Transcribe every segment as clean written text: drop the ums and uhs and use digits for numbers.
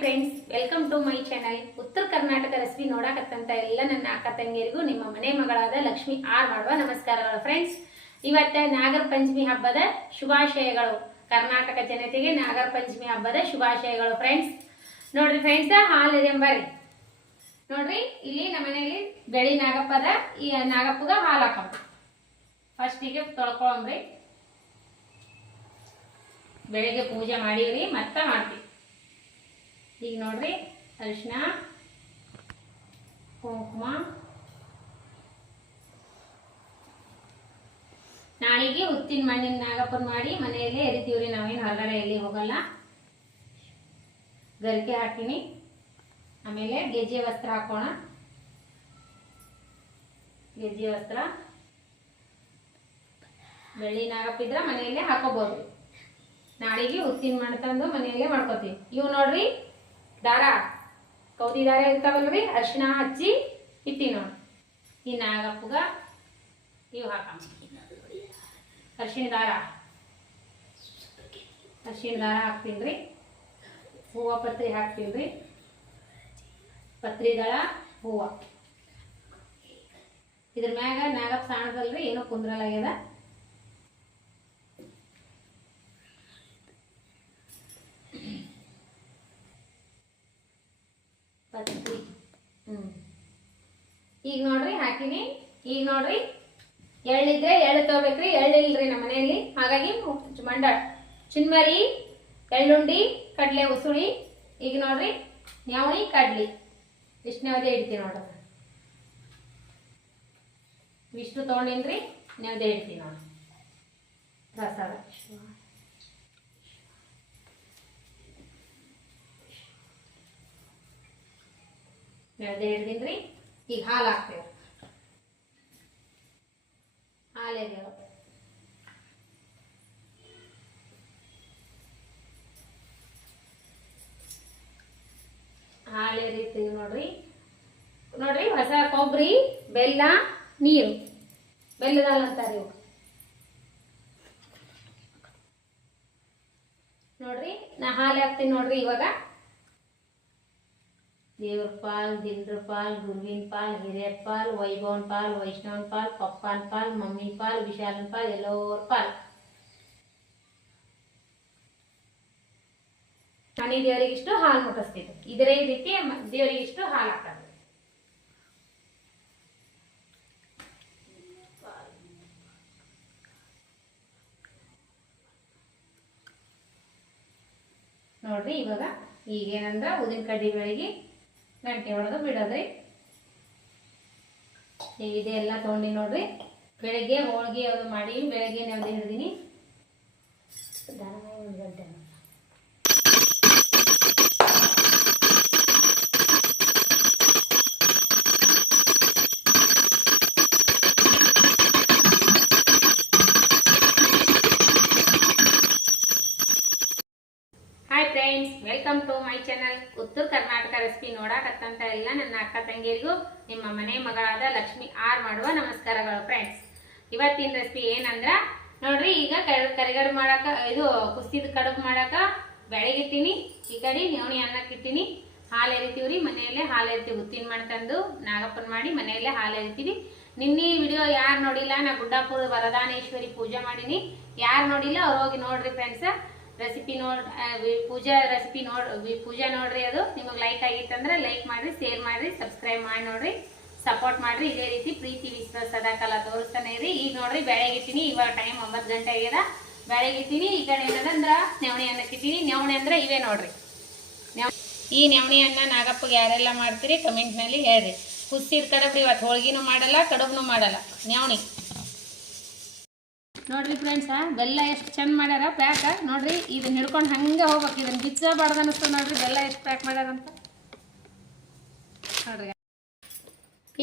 Friends, welcome to my channel. Uttara Karnataka recipe ನೋಡಕತ್ತಂತ ಎಲ್ಲ ನನ್ನ ಅಕ್ಕ ತಂಗಿಯರಿಗೂ ನಿಮ್ಮ ಮನೆ ಮಗಳಾದ ಲಕ್ಷ್ಮಿ ಆರ್ ಮಾಡುವ ನಮಸ್ಕಾರಗಳು. ಫ್ರೆಂಡ್ಸ್, ಇವತ್ತ ನಾಗರ ಪಂಚಮಿ ಹಬ್ಬದ ಶುಭಾಶಯಗಳು. ಕರ್ನಾಟಕ ಜನತೆಗೆ ನಾಗರ ಪಂಚಮಿ ಹಬ್ಬದ ಶುಭಾಶಯಗಳು. ಫ್ರೆಂಡ್ಸ್ ನೋಡ್ರಿ, ಫ್ರೆಂಡ್ಸ್ ಹಾಲಿದೆ ಬರ್ರಿ. ನೋಡ್ರಿ, ಇಲ್ಲಿ ನಮ್ಮ ಮನೆಯಲ್ಲಿ ಬೆಳಿ ನಾಗಪ್ಪದ. ಈ ನಾಗಪ್ಪಗ ಹಾಲು ಹಾಕಂಬ. ಫಸ್ಟಿಗೆ ತೊಳ್ಕೊಳಂಬ್ರಿ. ಬೆಳಿಗ್ಗೆ ಪೂಜೆ ಮಾಡಿವ್ರಿ, ಮತ್ತೆ ಮಾಡ್ತೀವಿ. ಈಗ ನೋಡ್ರಿ, ಅರಿಶಿನ, ಕುಂಕುಮ. ನಾಳೆಗೆ ಹುತ್ತಿನ ಮಣ್ಣಿನ ನಾಗಪ್ಪನ ಮಾಡಿ ಮನೆಯಲ್ಲೇ ಎರಿತೀವ್ರಿ. ನಾವೇನು ಹೊರಗಡೆ ಎಲ್ಲಿ ಹೋಗಲ್ಲ. ಗರಿಕೆ ಹಾಕಿನಿ. ಆಮೇಲೆ ಗೆಜ್ಜೆ ವಸ್ತ್ರ ಹಾಕೋಣ. ಗೆಜ್ಜೆ ವಸ್ತ್ರ ಬೆಳ್ಳಿ ನಾಗಪ್ಪಿದ್ರ ಮನೆಯಲ್ಲೇ ಹಾಕೋಬಹುದು. ನಾಳೆಗೆ ಹುತ್ತಿನ ಮಣ್ಣು ತಂದು ಮನೆಯಲ್ಲೇ ಮಾಡ್ಕೋತೀವಿ. ಇವು ನೋಡ್ರಿ, ದಾರ, ಕೌದಿ ದಾರ ಇರ್ತಾವಲ್ರಿ, ಅರಿಶಿನ ಹಚ್ಚಿ ಇಟ್ಟಿ ನೋಡಿ. ಈ ನಾಗಪ್ಪಗ ಇವು ಹಾಕಮ್ಮ. ಅರಿಶಿಣ ದಾರ ಹಾಕ್ತೀನಿ. ಹೂವು ಪತ್ರಿ ಹಾಕ್ತೀನಿ. ಪತ್ರಿ ದಳ ಹೂವು. ಇದ್ರ ಮ್ಯಾಗ ನಾಗಪ್ಪ ಸಾಣದಲ್ರಿ, ಏನೋ ಕುಂದ್ರಲಾಗ್ಯದ. ಪತ್ರಿ ಈಗ ನೋಡ್ರಿ ಹಾಕಿನಿ. ಈಗ ನೋಡ್ರಿ, ಎಳ್ಳಿದ್ರೆ ಎಳ್ಳು ತಗೋಬೇಕ್ರಿ. ಎಳ್ಳಿಲ್ರಿ ನಮ್ಮ ಮನೆಯಲ್ಲಿ, ಹಾಗಾಗಿ ಮಂಡಾಳ, ಚಿನ್ಮರಿ, ಎಳ್ಳುಂಡಿ, ಕಡ್ಲೆ ಉಸುಳಿ. ಈಗ ನೋಡ್ರಿ, ನ್ಯಾವಣಿ, ಕಡ್ಲಿ ಇಷ್ಟನೇವದೇ ಇಡ್ತೀವಿ ನೋಡ್ರಿ. ಇಷ್ಟು ತೊಗೊಂಡಿನ್ರಿ, ನೆವದೇ ಇಡ್ತೀವಿ ನೋಡ್ರಿ. ಪ್ರಸಾದ ನೆವದೇ ಹಿಡ್ದಿನ್ರಿ. ಈಗ ಹಾಲು ಹಾಕ್ತೇವೆ. ಹಾಲೆದೇವ ಹಾಲು ಎರಿತೀವಿ ನೋಡ್ರಿ. ನೋಡ್ರಿ, ಹೊಸ ಕೊಬ್ಬರಿ, ಬೆಲ್ಲ, ನೀರು, ಬೆಲ್ಲದ ಹಾಲು ಅಂತಾರೆ ಇವು. ನೋಡ್ರಿ, ನಾ ಹಾಲು ಹಾಕ್ತೀನಿ ನೋಡ್ರಿ. ಇವಾಗ ದೇವ್ರ ಪಾಲ್, ದಿನ್ರ ಪಾಲ್, ಗುರುವಿನ ಪಾಲ್, ಹಿರಿಯರ ಪಾಲ್, ವೈಭವನ್ ಪಾಲ್, ವೈಷ್ಣವನ್ ಪಾಲ್, ಪಪ್ಪನ್ ಪಾಲ್, ಮಮ್ಮಿನ ಪಾಲ್, ವಿಶಾಲನ್ ಪಾಲ್, ಎಲ್ಲೋರ ಪಾಲ್. ಮನೆ ದೇವರಿಗಿಷ್ಟು ಹಾಲು ಮುಟ್ಟಿಸ್ತಿದ್ದೆ. ಇದರೇ ರೀತಿ ದೇವರಿಗಿಷ್ಟು ಹಾಲು ಹಾಕೋದು. ನೋಡ್ರಿ, ಇವಾಗ ಈಗೇನಂದ್ರ ಉದಿನ ಕಡ್ಡಿ ಬೆಳಗ್ಗೆ ಗಂಟೆ ಹೊಡೆದು ಬಿಡೋದ್ರಿ. ಇದೆಲ್ಲ ತೊಗೊಂಡಿ ನೋಡ್ರಿ. ಬೆಳಗ್ಗೆ ಹೋಳಿಗೆ ಅದು ಮಾಡಿ ಬೆಳಗ್ಗೆ ನೆವದಿ ಹಿಡ್ದೀನಿ. ಒಂದು ಗಂಟೆ friends, welcome to my channel. Uttara Karnataka recipe ನೋಡಕತ್ತಂತ ಎಲ್ಲ ನನ್ನ ಅಕ್ಕ ತಂಗಿಯರಿಗೂ ನಿಮ್ಮ ಮನೆ ಮಗಳಾದ ಲಕ್ಷ್ಮಿ ಆರ್ ಮಾಡುವ ನಮಸ್ಕಾರಗಳು. ಫ್ರೆಂಡ್ಸ್, ಇವತ್ತಿನ ರೆಸಿಪಿ ಏನಂದ್ರ ನೋಡ್ರಿ, ಈಗ ಕರಿಗಡುಬು ಮಾಡಾಕ, ಇದು ಕುಸ್ತಿದ ಕಡುಬು ಮಾಡಾಕ ಬೆಳಗಿಟ್ಟಿನಿ. ಈ ಕಡೆ ನವಣಿ ಅನ್ನಕ್ಕಿಟ್ಟಿನಿ. ಹಾಲು ಎರಿತೀವ್ರಿ. ಮನೆಯಲ್ಲೇ ಹಾಲು ಎರಿತೀವಿ. ಹುತ್ತಿನ ಮಣ್ಣು ತಂದು ನಾಗಪ್ಪನ ಮಾಡಿ ಮನೆಯಲ್ಲೇ ಹಾಲು ಎರಿತೀವಿ. ನಿನ್ನೆ ವಿಡಿಯೋ ಯಾರು ನೋಡಿಲ್ಲ, ನಾ ಗುಡ್ಡಾಪುರ ವರದಾನೇಶ್ವರಿ ಪೂಜೆ ಮಾಡೀನಿ. ಯಾರು ನೋಡಿಲ್ಲ ಅವ್ರು ಹೋಗಿ ನೋಡ್ರಿ ಫ್ರೆಂಡ್ಸ್. ರೆಸಿಪಿ ಪೂಜಾ ರೆಸಿಪಿ ಪೂಜಾ ನೋಡ್ರಿ. ಅದು ನಿಮಗೆ ಲೈಕ್ ಆಗಿತ್ತಂದ್ರೆ ಲೈಕ್ ಮಾಡ್ರಿ, ಶೇರ್ ಮಾಡ್ರಿ, ಸಬ್ಸ್ಕ್ರೈಬ್ ಮಾಡಿ ನೋಡ್ರಿ, ಸಪೋರ್ಟ್ ಮಾಡ್ರಿ. ಇದೇ ರೀತಿ ಪ್ರೀತಿ ವಿಶ್ವಾಸ ಸದಾಕಾಲ ತೋರಿಸ್ತಾನೆ ಇರಿ. ಈಗ ನೋಡ್ರಿ, ಬೆಳಗಿಟ್ಟಿನಿ. ಇವಾಗ ಟೈಮ್ 9 ಗಂಟೆ ಆಗ್ಯದ. ಬೆಳಗಿಟ್ಟಿನಿ. ಈ ಕಡೆ ಏನದಂದ್ರ ನವಣಿ ಅನ್ನಕ್ಕಿಟ್ಟಿನಿ. ನವಣಿ ಅಂದ್ರೆ ಇವೇ ನೋಡ್ರಿ. ಈ ನವಣಿ ಅನ್ನ ನಾಗಪ್ಪಗೆ ಯಾರೆಲ್ಲ ಮಾಡ್ತೀರಿ ಕಮೆಂಟ್ನಲ್ಲಿ ಹೇಳ್ರಿ. ಕುಸ್ತಿದ ಕಡಬ್ರಿ. ಇವತ್ತು ಹೋಳ್ಗಿನೂ ಮಾಡಲ್ಲ, ಕಡುಬನು ಮಾಡಲ್ಲ, ನವಣಿ. ನೋಡ್ರಿ ಫ್ರೆಂಡ್ಸ್, ಬೆಲ್ಲ ಎಷ್ಟು ಚಂದ ಮಾಡ್ಯಾರ ಪ್ಯಾಕ್. ನೋಡ್ರಿ, ಇದನ್ನ ಹಿಡ್ಕೊಂಡು ಹಂಗೆ ಹೋಗ್ಬೇಕು. ಇದನ್ನ ಬಿಚ್ಚಬಾರ್ದು ಅನಿಸ್ತದೆ ನೋಡ್ರಿ, ಬೆಲ್ಲ ಎಷ್ಟು ಪ್ಯಾಕ್ ಮಾಡ್ಯಾರಂತ ನೋಡ್ರಿ.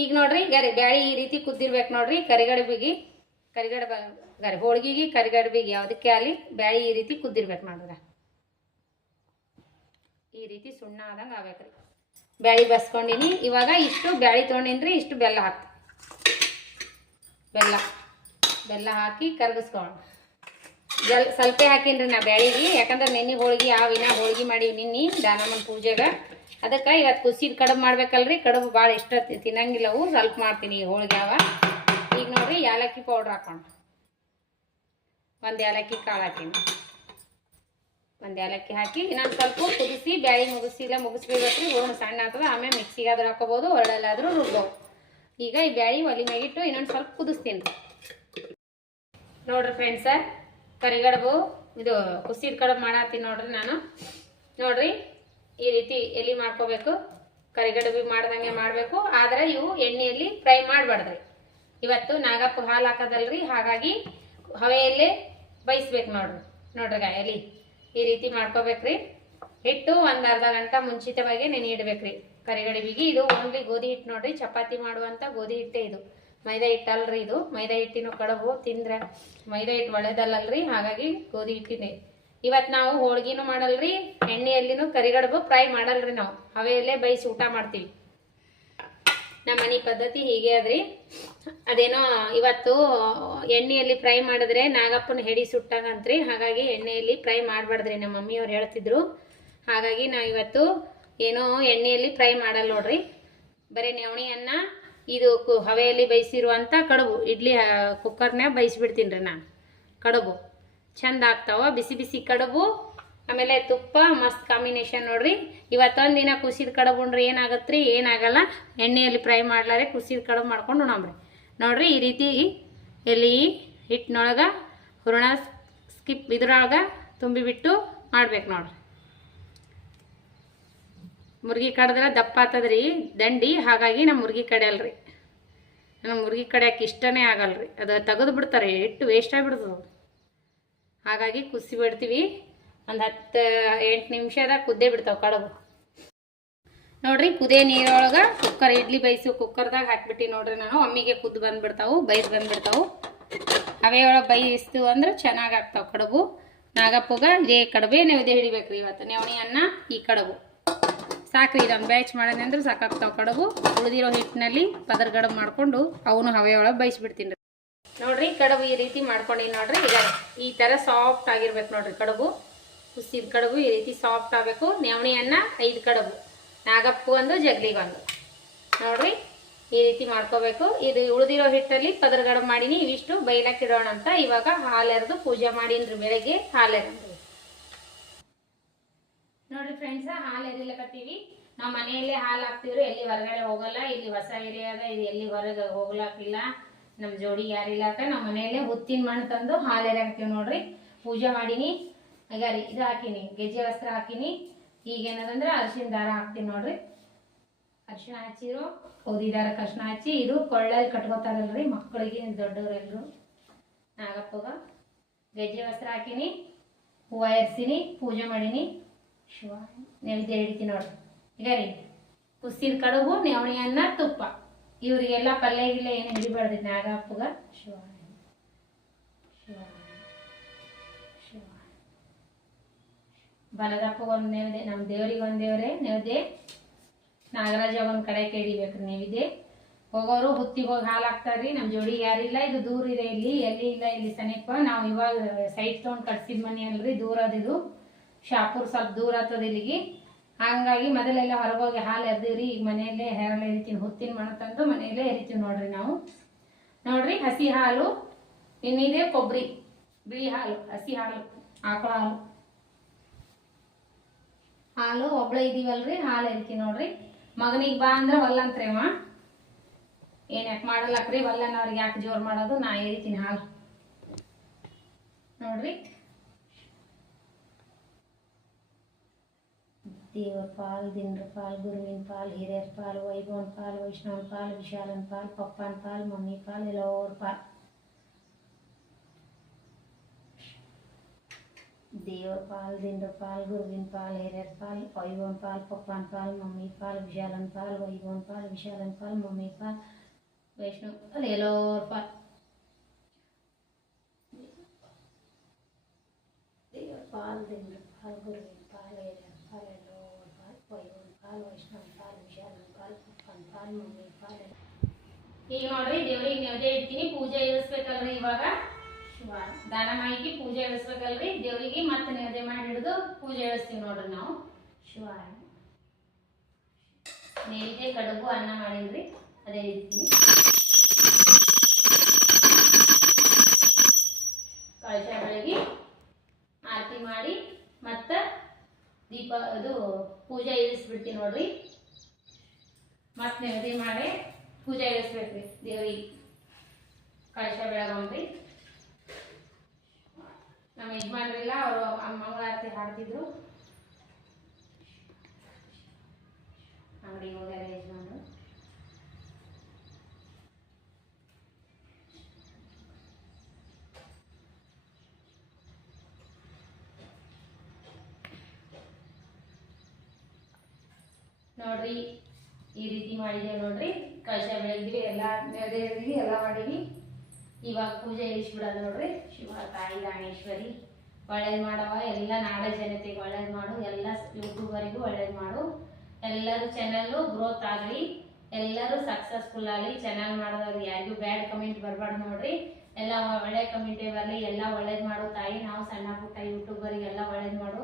ಈಗ ನೋಡ್ರಿ, ಬ್ಯಾಳಿ ಈ ರೀತಿ ಕುದ್ದಿರ್ಬೇಕು ನೋಡ್ರಿ. ಕರಿಗಡುಬಿಗೆ ಹೋಳ್ಗಿಗೆ ಕರಿಗಡುಬಿಗೆ ಯಾವುದಕ್ಕೆ ಆಗಲಿ ಬ್ಯಾಳಿ ಈ ರೀತಿ ಕುದ್ದಿರ್ಬೇಕು ನೋಡ್ರಿ. ಈ ರೀತಿ ಸುಣ್ಣ ಆದಂಗೆ ಆಗ್ಬೇಕ್ರಿ. ಬ್ಯಾಳಿ ಬಸ್ಕೊಂಡಿನಿ. ಇವಾಗ ಇಷ್ಟು ಬ್ಯಾಳಿ ತೊಗೊಂಡಿನ್ರಿ. ಇಷ್ಟು ಬೆಲ್ಲ ಹಾಕ್ತೀನಿ. ಬೆಲ್ಲ ಹಾಕಿ ಕರಗಿಸ್ಕೊಳ್ಳೋಣ. ಸ್ವಲ್ಪ ಹಾಕೀನಿ ನಾ ಬ್ಯಾಳಿಗೆ, ಯಾಕಂದ್ರೆ ನೆನ್ನೆ ಹೋಳ್ಗೆ ಆವಿನ ಹೋಳ್ಗೆ ಮಾಡೀವಿ ನಿನ್ನೆ ದಾನಮ್ಮನ ಪೂಜೆಗೆ. ಅದಕ್ಕೆ ಇವತ್ತು ಕುಸಿದ ಕಡುಬು ಮಾಡ್ಬೇಕಲ್ರಿ. ಕಡುಬು ಭಾಳ ಇಷ್ಟ ತಿನ್ನಂಗಿಲ್ಲವು, ಸ್ವಲ್ಪ ಮಾಡ್ತೀನಿ ಹೋಳ್ಗೆ ಅವ. ಈಗ ನೋಡ್ರಿ ಏಲಕ್ಕಿ ಪೌಡ್ರ್ ಹಾಕೊಂಡು ಒಂದು ಏಲಕ್ಕಿ ಕಾಳು ಹಾಕೀನಿ. ಒಂದು ಏಲಕ್ಕಿ ಹಾಕಿ ಇನ್ನೊಂದು ಸ್ವಲ್ಪ ಕುದಿಸಿ ಬ್ಯಾಳಿ ಮುಗಿಸ್ಬೇಕ್ರಿ. ಹೂರ್ಣ ಸಣ್ಣ ಆಗ್ತದೆ, ಆಮೇಲೆ ಮಿಕ್ಸಿಗಾದ್ರೂ ಹಾಕೋಬೋದು, ಒಳ್ಳೆಲ್ಲಾದ್ರೂ ರುಬ್ಬೋದು. ಈಗ ಈ ಬ್ಯಾಳಿ ಒಲೆ ಮ್ಯಾಗಿಟ್ಟು ಇನ್ನೊಂದು ಸ್ವಲ್ಪ ಕುದಿಸ್ತೀನಿ ನೋಡ್ರಿ ಫ್ರೆಂಡ್ಸ. ಕರಿಗಡುಬು ಇದು ಕುಸಿದ ಕಡುಬು ಮಾಡತ್ತೀನಿ ನೋಡ್ರಿ ನಾನು. ನೋಡ್ರಿ ಈ ರೀತಿ ಎಲೆ ಮಾಡ್ಕೋಬೇಕು. ಕರಿಗಡುಬು ಮಾಡ್ದಂಗೆ ಮಾಡಬೇಕು, ಆದ್ರೆ ಇವು ಎಣ್ಣೆಯಲ್ಲಿ ಫ್ರೈ ಮಾಡಬಾರ್ದ್ರಿ. ಇವತ್ತು ನಾಗಪ್ಪ ಹಾಲು ಹಾಕೋದಲ್ರಿ, ಹಾಗಾಗಿ ಹವೆಯಲ್ಲೇ ಬೈಸ್ಬೇಕು ನೋಡ್ರಿ ಎಲೆ ಈ ರೀತಿ ಮಾಡ್ಕೋಬೇಕ್ರಿ. ಹಿಟ್ಟು ಒಂದು ಅರ್ಧ ಗಂಟೆ ಮುಂಚಿತವಾಗಿ ನೆನೆ ಇಡ್ಬೇಕ್ರಿ ಕರಿಗಡುಬಿಗೆ. ಇದು ಓನ್ಲಿ ಗೋಧಿ ಹಿಟ್ಟು ನೋಡ್ರಿ, ಚಪಾತಿ ಮಾಡುವಂಥ ಗೋಧಿ ಹಿಟ್ಟೆ ಇದು, ಮೈದಾ ಹಿಟ್ಟು ಅಲ್ರಿ. ಇದು ಮೈದಾ ಹಿಟ್ಟಿನ ಕಡುಬು ತಿಂದ್ರೆ ಮೈದಾ ಹಿಟ್ಟು ಒಳ್ಳೇದಲ್ಲಲ್ರಿ, ಹಾಗಾಗಿ ಗೋಧಿ ಹಿಟ್ಟಿನೇ. ಇವತ್ತು ನಾವು ಹೋಳ್ಗಿನೂ ಮಾಡಲ್ರಿ, ಎಣ್ಣೆಯಲ್ಲಿನೂ ಕರಿಗಡುಬು ಫ್ರೈ ಮಾಡಲ್ರಿ. ನಾವು ಹವೆಯಲ್ಲೇ ಬೈಸಿ ಊಟ ಮಾಡ್ತೀವಿ. ನಮ್ಮ ಮನೆ ಪದ್ಧತಿ ಹೀಗೆ ಅದ್ರಿ. ಅದೇನೋ ಇವತ್ತು ಎಣ್ಣೆಯಲ್ಲಿ ಫ್ರೈ ಮಾಡಿದ್ರೆ ನಾಗಪ್ಪನ ಹೆಡಿ ಸುಟ್ಟಂಗಂತ್ರಿ, ಹಾಗಾಗಿ ಎಣ್ಣೆಯಲ್ಲಿ ಫ್ರೈ ಮಾಡಬಾರ್ದ್ರಿ, ನಮ್ಮ ಮಮ್ಮಿಯವ್ರು ಹೇಳ್ತಿದ್ರು. ಹಾಗಾಗಿ ನಾವು ಇವತ್ತು ಏನೋ ಎಣ್ಣೆಯಲ್ಲಿ ಫ್ರೈ ಮಾಡಲ್ಲ ನೋಡ್ರಿ. ಬರೀ ನವಣಿಯನ್ನ ಇದು ಹವೆಯಲ್ಲಿ ಬೈಸಿರುವಂಥ ಕಡುಬು ಇಡ್ಲಿ ಕುಕ್ಕರ್ನಾಗ ಬೈಸಿಬಿಡ್ತೀನಿ ರೀ ನಾನು. ಕಡುಬು ಚಂದ ಆಗ್ತಾವ, ಬಿಸಿ ಬಿಸಿ ಕಡುಬು, ಆಮೇಲೆ ತುಪ್ಪ ಮಸ್ತ್ ಕಾಂಬಿನೇಷನ್ ನೋಡ್ರಿ. ಇವತ್ತೊಂದು ದಿನ ಕುಸಿದ ಕಡುಬು ಉಂಡ್ರಿ ಏನಾಗತ್ರಿ, ಏನಾಗಲ್ಲ. ಎಣ್ಣೆಯಲ್ಲಿ ಫ್ರೈ ಮಾಡ್ಲಾರೆ ಕುಸಿದ ಕಡುಬು ಮಾಡ್ಕೊಂಡು ಉಣಮ್ರಿ. ನೋಡ್ರಿ ಈ ರೀತಿ ಎಲ್ಲಿ ಹಿಟ್ಟಿನೊಳಗೆ ಹೂರಣ ಇದ್ರೊಳಗೆ ತುಂಬಿಬಿಟ್ಟು ಮಾಡ್ಬೇಕು ನೋಡ್ರಿ. ಮುರ್ಗಿ ಕಡಿದ್ರೆ ದಪ್ಪ ಆಗ್ತದ್ರಿ ದಂಡಿ, ಹಾಗಾಗಿ ನಮ್ಮ ಮುರ್ಗಿ ಕಡಿಯಲ್ರಿ. ನಮ್ಮ ಮುರ್ಗಿ ಕಡಿಯೋಕೆ ಇಷ್ಟನೇ ಆಗಲ್ರಿ, ಅದು ತೆಗೆದು ಬಿಡ್ತಾರೆ, ಹಿಟ್ಟು ವೇಸ್ಟ್ ಆಗಿಬಿಡ್ತದೆ. ಹಾಗಾಗಿ ಕುಸಿ ಬಿಡ್ತೀವಿ. ಒಂದು 10-8 ನಿಮಿಷದಾಗ ಕುದ್ದೇ ಬಿಡ್ತಾವೆ ಕಡುಬು ನೋಡ್ರಿ. ಕುದೇ ನೀರೊಳಗೆ ಕುಕ್ಕರ್ ಇಡ್ಲಿ ಬೈಸು ಕುಕ್ಕರ್ದಾಗ ಹಾಕ್ಬಿಟ್ಟು ನೋಡ್ರಿ ನಾನು. ಒಮ್ಮಿಗೆ ಕುದ್ದು ಬಂದ್ಬಿಡ್ತಾವು, ಬೈಸ್ ಬಂದ್ಬಿಡ್ತಾವು. ಅವೇ ಒಳಗೆ ಬೈಸ್ತು ಅಂದ್ರೆ ಚೆನ್ನಾಗಿ ಆಗ್ತಾವೆ ಕಡುಬು. ನಾಗಪ್ಪಗ ಇದೇ ಕಡುಬೇ ನೈವೇದ್ಯ ಹಿಡಿಬೇಕ್ರಿ ಇವತ್ತು. ನವಣಿ ಅನ್ನ ಈ ಕಡುಬು ಸಾಕ್ರಿ. ಇದೊಂದು ಬ್ಯಾಚ್ ಮಾಡೋಣ ಅಂದ್ರೆ ಸಾಕಾಗ್ತಾವೆ ಕಡುಬು. ಉಳಿದಿರೋ ಹಿಟ್ಟಿನಲ್ಲಿ ಪದರ್ ಗಡುಬು ಮಾಡಿಕೊಂಡು ಅವನು ಹವೆ ಒಳಗೆ ಬೈಸ್ಬಿಡ್ತೀನಿ ನೋಡ್ರಿ. ಕಡುಬು ಈ ರೀತಿ ಮಾಡ್ಕೊಂಡಿನಿ ನೋಡ್ರಿ. ಈಗ ಈ ಥರ ಸಾಫ್ಟ್ ಆಗಿರ್ಬೇಕು ನೋಡ್ರಿ ಕಡುಬು. ಕುಸಿದ ಕಡುಬು ಈ ರೀತಿ ಸಾಫ್ಟ್ ಆಗಬೇಕು. ನವಣಿ ಅನ್ನ 5 ಕಡುಬು, ನಾಗಪ್ಪು ಒಂದು ಜಗ್ಲಿಗೆ ಒಂದು ನೋಡ್ರಿ. ಈ ರೀತಿ ಮಾಡ್ಕೋಬೇಕು. ಇದು ಉಳಿದಿರೋ ಹಿಟ್ಟಲ್ಲಿ ಪದರ್ ಗಡುಬು ಮಾಡೀನಿ. ಇವಿಷ್ಟು ಬೈಲಕ್ಕೆ ಇಡೋಣ ಅಂತ ಇವಾಗ ಹಾಲೆರೆದು ಪೂಜೆ ಮಾಡೀನ್ರಿ. ಬೆಳಗ್ಗೆ ಹಾಲೆರೆದು ನೋಡ್ರಿ ಫ್ರೆಂಡ್ಸ, ಹಾಲು ಎರಿಲಕತ್ತೀವಿ. ನಾವು ಮನೆಯಲ್ಲೇ ಹಾಲು ಹಾಕ್ತೀವ್ರಿ, ಎಲ್ಲಿ ಹೊರಗಡೆ ಹೋಗಲ್ಲ. ಇಲ್ಲಿ ಹೊಸ ಏರಿಯಾ ಅದ, ಇದು ಎಲ್ಲಿ ಹೊರಗೆ ಹೋಗ್ಲಾಕಿಲ್ಲ. ನಮ್ಮ ಜೋಡಿ ಯಾರಿಲ್ಲಾಕ ನಾವು ಮನೆಯಲ್ಲೇ ಹುತ್ತಿನ ಮಣ್ಣು ತಂದು ಹಾಲು ಎರಿಯಾಕ್ತೀವಿ ನೋಡ್ರಿ. ಪೂಜೆ ಮಾಡೀನಿ. ಈಗ ಇದು ಹಾಕಿನಿ, ಗೆಜ್ಜೆ ವಸ್ತ್ರ ಹಾಕಿನಿ. ಈಗೇನದಂದ್ರೆ ಅರಿಶಿನ ದಾರ ಹಾಕ್ತೀನಿ ನೋಡ್ರಿ. ಅರಿಶಿನ ಹಚ್ಚಿರು, ಗೋಧಿ ದಾರಕ್ಕೆ ಅರಿಶಿನ ಹಚ್ಚಿ, ಇದು ಕೊಳ್ಳಲ್ಲಿ ಕಟ್ಕೋತಾರಲ್ರಿ ಮಕ್ಕಳಿಗೆ, ದೊಡ್ಡವರೆಲ್ಲರು. ನಾಗಪ್ಪಗ ಗೆಜ್ಜೆ ವಸ್ತ್ರ ಹಾಕಿನಿ, ಹೂವು ಏರ್ಸಿನಿ, ಪೂಜೆ ಮಾಡೀನಿ. ಶಿವ ನೈವೇದ್ಯ ಹಿಡಿತೀನಿ ನೋಡ್ರಿ. ಈಗ ರೀ ಕುಸಿದ ಕಡುಬು, ನವಣಿ ಅನ್ನ, ತುಪ್ಪ, ಇವ್ರಿಗೆಲ್ಲ ಪಲ್ಯ ಗಿಲ್ಲೆ ಏನು ಹಿಡಿಬಾರ್ದು ನಾಗಪ್ಪಗ. ಶಿವ ಶಿವ ಶಿವ. ಬಲದಪ್ಪ ಒಂದು ನೈವೇದ್ಯ, ನಮ್ಮ ದೇವ್ರಿಗೆ ಒಂದು ದೇವ್ರೆ ನೈವೇದ್ಯ. ನಾಗರಾಜ ಒಂದು ಕಡೆ ಹಿಡಿಬೇಕ್ರಿ ನೈವೇದ್ಯ. ಹೋಗೋರು ಹುತ್ತಿಗೆ ಹೋಗಿ ಹಾಲು ಹಾಕ್ತಾರ್ರಿ. ನಮ್ಮ ಜೋಡಿ ಯಾರಿಲ್ಲ, ಇದು ದೂರ ಇದೆ, ಇಲ್ಲಿ ಎಲ್ಲಿ ಇಲ್ಲ, ಇಲ್ಲಿ ಸಮೀಪ. ನಾವು ಇವಾಗ ಸೈಟ್ ತೊಗೊಂಡು ಕಟ್ಸಿದ ಮನೆ ಅಲ್ರಿ, ದೂರ ಅದಿದು. ಶಾಪುರ್ ಸ್ವಲ್ಪ ದೂರ ಆಗ್ತದೆ ಇಲ್ಲಿಗೆ. ಹಂಗಾಗಿ ಮೊದಲೆಲ್ಲ ಹೊರಗೋಗಿ ಹಾಲು ಎರ್ದಿವ್ರಿ. ಈಗ ಮನೆಯಲ್ಲೇ ಹೇರಳ ಎರಿತೀನಿ, ಹುತ್ತಿನ ಮಣ್ಣು ತಂದು ಮನೆಯಲ್ಲೇ ಎರಿತೀವಿ ನೋಡ್ರಿ ನಾವು. ನೋಡ್ರಿ ಹಸಿ ಹಾಲು, ಇನ್ನಿದೆ ಕೊಬ್ಬರಿ, ಬಿಳಿ ಹಾಲು, ಹಸಿ ಹಾಲು, ಆಕಳ ಹಾಲು ಒಬ್ಳೆ ಇದೀವಲ್ರಿ. ಹಾಲು ಎರಿತೀನಿ ನೋಡ್ರಿ. ಮಗನಿಗೆ ಬಾ ಅಂದ್ರೆ ಒಲ್ಲಂತ್ರೇವ, ಏನ್ ಯಾಕೆ ಮಾಡಲ್ಲಕ್ರಿ, ಒಲ್ಲನವ್ರಿಗೆ ಯಾಕೆ ಜೋರು ಮಾಡೋದು, ನಾ ಎರಿತೀನಿ ಹಾಲು ನೋಡ್ರಿ. ದೇವರ ಪಾಲ್, ದಿನರ ಪಾಲ್, ಗುರುವಿನ ಪಾಲ್, ಹಿರಿಯರ ಪಾಲ್, ವೈಭವನ ಪಾಲ್, ವೈಷ್ಣವನ ಪಾಲ್, ವಿಶಾಲನ ಪಾಲ್, ಪಪ್ಪನ ಪಾಲ್, ಮಮ್ಮಿ ಪಾಲ್, ಎಲ್ಲೋರ ಪಾಲ್. ದೇವರ ಪಾಲ್, ದಿನರ ಪಾಲ್, ಗುರುವಿನ ಪಾಲ್, ಹಿರಿಯರ ಪಾಲ್, ವೈಭವನ ಪಾಲ್, ಪಪ್ಪನ ಪಾಲ್, ಮಮ್ಮಿ ಪಾಲ್, ವಿಶಾಲನ ಪಾಲ್, ವೈಭವನ ಪಾಲ್, ವಿಶಾಲನ ಪಾಲ್, ಮಮ್ಮಿ ಪಾಲ್, ವೈಷ್ಣವ ಪಾಲ್, ಎಲ್ಲೋರ ಪಾಲ್. ದೇವರ ಪಾಲ್, ದಿನರ ಪಾಲ್, ಗುರುವಿನ ಪಾಲ್, ಹಿರಿಯರ ಪಾಲ್, ಎಲ್ಲೋರ ಪಾಲ್, ವೈಭವನ ಪಾಲ್, ವೈಷ್ಣವನ ಪಾಲ್, ವಿಶಾಲನ ಪಾಲ್, ಪಪ್ಪನ ಪಾಲ್, ಮಮ್ಮಿ ಪಾಲ್. ಈಗ ನೋಡ್ರಿ ದೇವ್ರಿಗೆ ನೈವೇದ್ಯ ಇಡ್ತೀನಿ, ಪೂಜೆ ಇರಿಸ್ಬೇಕಲ್ರಿ ಇವಾಗ. ಶಿವ ದಾನಮಾಯಿಗೆ ಪೂಜೆ ಇಳಿಸ್ಬೇಕಲ್ರಿ ದೇವರಿಗೆ. ಮತ್ತೆ ನೈವೇದ್ಯ ಮಾಡಿ ಹಿಡಿದು ಪೂಜೆ ಇಳಿಸ್ತೀವಿ ನೋಡ್ರಿ ನಾವು. ಶಿವಾಯ. ನೈವೇದ್ಯ ಕಡುಬು ಅನ್ನ ಮಾಡಿದ್ರಿ ಅದೇ ರೀತಿ ಕಳಶ ಬೆಳಗ್ಗೆ ಆರತಿ ಮಾಡಿ ಮತ್ತ ದೀಪ ಅದು ಪೂಜೆ ಇಳಿಸ್ಬಿಡ್ತೀವಿ ನೋಡ್ರಿ. ಮತ್ತೆ ನೈವೇದ್ಯ ಮಾಡಿ ಪೂಜೆ ಇಳಿಸ್ಬೇಕ್ರಿ ದೇವ್ರಿಗೆ. ಕಳಶ ಬೆಳಗೊಂಡ್ರಿ ನಮ್ಮ ಯಜಮಾನ್ರಿಲ್ಲ, ಅವರು ಮಂಗಳಾರತಿ ಹಾಡ್ತಿದ್ರು. ಅಂಗಡಿಗೆ ಹೋಗ್ಯಾರ ಯಜಮಾನ್ರು. ನೋಡ್ರಿ ಈ ರೀತಿ ಮಾಡಿದ್ದೇವೆ ನೋಡ್ರಿ. ಕಳಶ ಬೆಳಗ್ವಿ ಎಲ್ಲ ನೆರೆದಿವಿ ಎಲ್ಲ ಮಾಡೀವಿ. ಇವಾಗ ಪೂಜೆ ಇಳಿಸ್ಬಿಡೋದು ನೋಡ್ರಿ. ಶಿವ ತಾಯಿ ದಾನೇಶ್ವರಿ ಒಳ್ಳೇದು ಮಾಡವ, ಎಲ್ಲ ನಾಡ ಜನತೆಗೆ ಒಳ್ಳೇದು ಮಾಡು, ಎಲ್ಲ ಯೂಟ್ಯೂಬರಿಗೂ ಒಳ್ಳೇದು ಮಾಡು. ಎಲ್ಲರೂ ಚಾನಲ್ಲು ಗ್ರೋತ್ ಆಗಲಿ, ಎಲ್ಲರೂ ಸಕ್ಸಸ್ಫುಲ್ ಆಗಲಿ. ಚಾನಲ್ ಮಾಡಿದವ್ರು ಯಾರಿಗೂ ಬ್ಯಾಡ್ ಕಮೆಂಟ್ ಬರಬಾರ್ದು ನೋಡ್ರಿ. ಎಲ್ಲ ಒಳ್ಳೆ ಕಮೆಂಟೇ ಬರಲಿ. ಎಲ್ಲ ಒಳ್ಳೇದು ಮಾಡು ತಾಯಿ. ನಾವು ಸಣ್ಣ ಪುಟ್ಟ ಯೂಟ್ಯೂಬರಿಗೆಲ್ಲ ಒಳ್ಳೇದು ಮಾಡು.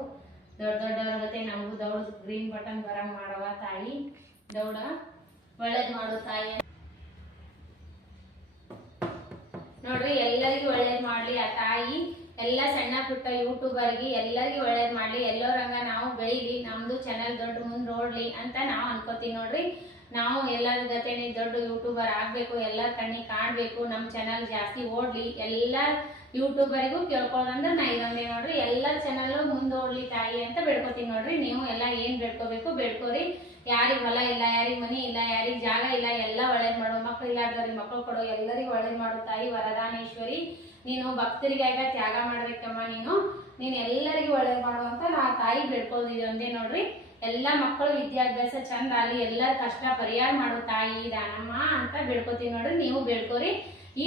ದೊಡ್ಡ ದೊಡ್ಡವ್ರ ಜೊತೆ ನಮಗೂ ದೌಡ್ ಗ್ರೀನ್ ಬಟನ್ ಬರಂಗ್ ಮಾಡವ ತಾಯಿ. ದೌಡ ಒಳ್ಳೇದು ಮಾಡು ತಾಯಿ ನೋಡ್ರಿ. ಎಲ್ಲರಿಗೂ ಒಳ್ಳೇದು ಮಾಡ್ಲಿ ಆ ತಾಯಿ. ಎಲ್ಲ ಸಣ್ಣ ಪುಟ್ಟ ಯೂಟ್ಯೂಬರ್ಗೆ ಎಲ್ಲರಿಗೂ ಒಳ್ಳೇದು ಮಾಡ್ಲಿ. ಎಲ್ಲರಂಗ ನಾವು ಬೆಳೀಲಿ, ನಮ್ದು ಚಾನಲ್ ದೊಡ್ಡ ಮುಂದೆ ಓಡ್ಲಿ ಅಂತ ನಾವು ಅನ್ಕೋತೀವಿ ನೋಡ್ರಿ. ನಾವು ಎಲ್ಲರ ಜೊತೆನೆ ದೊಡ್ಡ ಯೂಟ್ಯೂಬರ್ ಆಗ್ಬೇಕು, ಎಲ್ಲರ ಕಣ್ಣಿಗೆ ಕಾಣಬೇಕು, ನಮ್ಮ ಚಾನಲ್ ಜಾಸ್ತಿ ಓಡ್ಲಿ. ಎಲ್ಲ ಯೂಟ್ಯೂಬರಿಗೂ ಕೇಳ್ಕೊಳ್ಳೋದಂದ್ರೆ ನಾ ಇದೊಂದೇ ನೋಡ್ರಿ. ಎಲ್ಲರ ಚಾನಲ್ ಮುಂದೆ ಓಡ್ಲಿ ತಾಯಿ ಅಂತ ಬೇಡ್ಕೋತೀನಿ ನೋಡ್ರಿ. ನೀವು ಎಲ್ಲ ಏನ್ ಬೇಡ್ಕೋಬೇಕು ಬೇಡ್ಕೋರಿ. ಯಾರಿಗೆ ಹೊಲ ಇಲ್ಲ, ಯಾರಿಗೆ ಮನಿ ಇಲ್ಲ, ಯಾರಿಗೆ ಜಾಗ ಇಲ್ಲ, ಎಲ್ಲ ಒಳ್ಳೇದು ಮಾಡೋ. ಮಕ್ಕಳು ಇಲ್ಲಾರ್ದವ್ರಿಗೆ ಮಕ್ಕಳು ಕೊಡೋ, ಎಲ್ಲರಿಗೂ ಒಳ್ಳೇದು ಮಾಡೋ ತಾಯಿ ವರದಾನೇಶ್ವರಿ. ನೀನು ಭಕ್ತರಿಗಾಗ ತ್ಯಾಗ ಮಾಡ್ಬೇಕಮ್ಮ. ನೀನು ಎಲ್ಲರಿಗೂ ಒಳ್ಳೇದು ಮಾಡು ಅಂತ ನಾ ತಾಯಿ ಬೇಡ್ಕೊಳ್ಳೋದು ಇದೊಂದೇ ನೋಡ್ರಿ. ಎಲ್ಲ ಮಕ್ಕಳು ವಿದ್ಯಾಭ್ಯಾಸ ಚಂದ ಆಗಲಿ, ಎಲ್ಲರ ಕಷ್ಟ ಪರಿಹಾರ ಮಾಡು ತಾಯಿ ದಾನಮ್ಮ ಅಂತ ಬೇಡ್ಕೋತೀವಿ ನೋಡ್ರಿ. ನೀವು ಬೇಡ್ಕೋರಿ. ಈ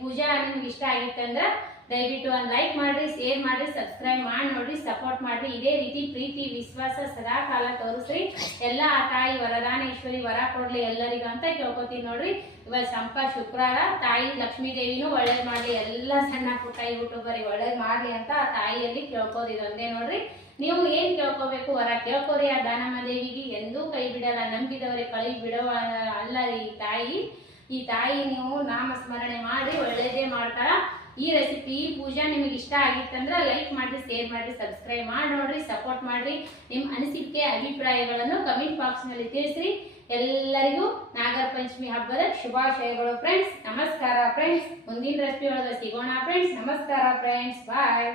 ಪೂಜಾ ನಿಮ್ಗೆ ಇಷ್ಟ ಆಗಿತ್ತಂದ್ರೆ ದಯವಿಟ್ಟು ಒಂದು ಲೈಕ್ ಮಾಡ್ರಿ, ಶೇರ್ ಮಾಡ್ರಿ, ಸಬ್ಸ್ಕ್ರೈಬ್ ಮಾಡಿ ನೋಡ್ರಿ, ಸಪೋರ್ಟ್ ಮಾಡ್ರಿ. ಇದೇ ರೀತಿ ಪ್ರೀತಿ ವಿಶ್ವಾಸ ಸದಾ ಕಾಲ ತೋರಿಸ್ರಿ. ಎಲ್ಲ ಆ ತಾಯಿ ವರದಾನೇಶ್ವರಿ ವರ ಕೊಡ್ಲಿ ಎಲ್ಲರಿಗೂ ಅಂತ ಕೇಳ್ಕೊತೀವಿ ನೋಡ್ರಿ. ಇವತ್ತು ಶುಕ್ರವಾರ ತಾಯಿ ಲಕ್ಷ್ಮೀ ದೇವಿನೂ ಒಳ್ಳೇದು ಮಾಡ್ಲಿ, ಎಲ್ಲ ಸಣ್ಣ ಪುಟ್ಟ ಯೂಟ್ಯೂಬರಿಗೆ ಒಳ್ಳೇದು ಮಾಡ್ಲಿ ಅಂತ ಆ ತಾಯಿಯಲ್ಲಿ ಕೇಳ್ಕೋದು ಇದೊಂದೇ ನೋಡ್ರಿ. ನೀವು ಏನ್ ಕೇಳ್ಕೋಬೇಕು ವರ ಕೇಳ್ಕೋರಿ. ಆ ದಾನಮ್ಮ ದೇವಿಗೆ ಎಂದೂ ಕೈ ಬಿಡಲ್ಲ, ನಂಬಿದವರೇ ಕೈ ಬಿಡುವ ಅಲ್ಲ ಈ ತಾಯಿ ನೀವು ನಾಮ ಸ್ಮರಣೆ ಮಾಡಿ ಒಳ್ಳೇದೇ ಮಾಡ್ತಾರ. ಈ ರೆಸಿಪಿ ಈ ಪೂಜಾ ನಿಮಗೆ ಇಷ್ಟ ಆಗಿತ್ತಂದ್ರೆ ಲೈಕ್ ಮಾಡ್ರಿ, ಶೇರ್ ಮಾಡ್ರಿ, ಸಬ್ಸ್ಕ್ರೈಬ್ ಮಾಡಿ ನೋಡ್ರಿ, ಸಪೋರ್ಟ್ ಮಾಡ್ರಿ. ನಿಮ್ಮ ಅನಿಸಿಕೆ ಅಭಿಪ್ರಾಯಗಳನ್ನು ಕಮೆಂಟ್ ಬಾಕ್ಸ್ ನಲ್ಲಿ ತಿಳಿಸ್ರಿ. ಎಲ್ಲರಿಗೂ ನಾಗರ ಪಂಚಮಿ ಹಬ್ಬದ ಶುಭಾಶಯಗಳು ಫ್ರೆಂಡ್ಸ್. ನಮಸ್ಕಾರ ಫ್ರೆಂಡ್ಸ್. ಮುಂದಿನ ರೆಸಿಪಿ ಒಳಗೆ ಸಿಗೋಣ ಫ್ರೆಂಡ್ಸ್. ನಮಸ್ಕಾರ ಫ್ರೆಂಡ್ಸ್. ಬಾಯ್.